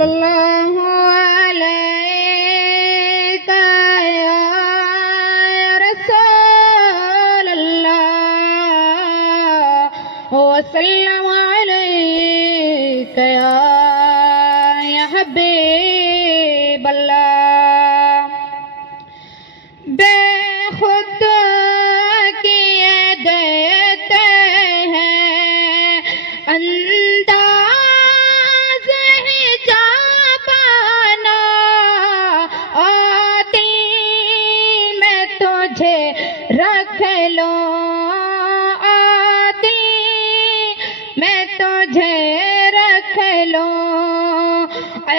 सल्लल्लाहु अलैका या रसूल अल्लाह वसल्लम अलैका या हबीब अल्लाह। बेखुद किए देते हैं अंदाज़ हिजाबाना, और दिल में तुझे रख लो, और दिल में तुझे रख लो। ऐ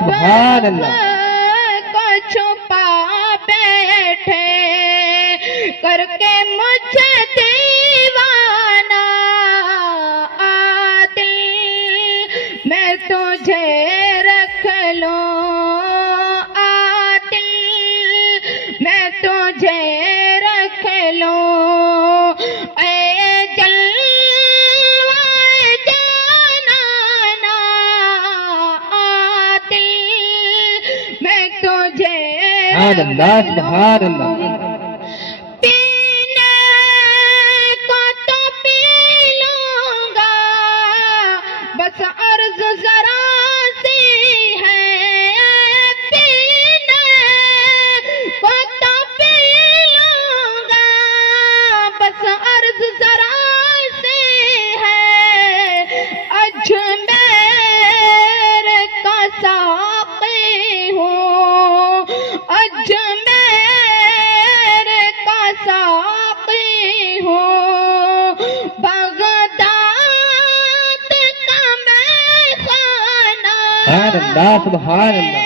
सुभान अल्लाह को छुपा बैठे करके मुझे दीवाना, आदिल मैं तुझे रख लो, आदिल मैं तुझे रख लो। अल्लाह सुभान अल्लाह। पीने को तो पी लूंगा, बस अर्ज जरा सी है। पीने को तो पी लूंगा, बस अर्ज जरा सी है। अजमेर का साक़ी हूँ, अजमेर का साक़ी हूँ, बगदाद का मैं खाना। सुभान अल्लाह सुभान अल्लाह।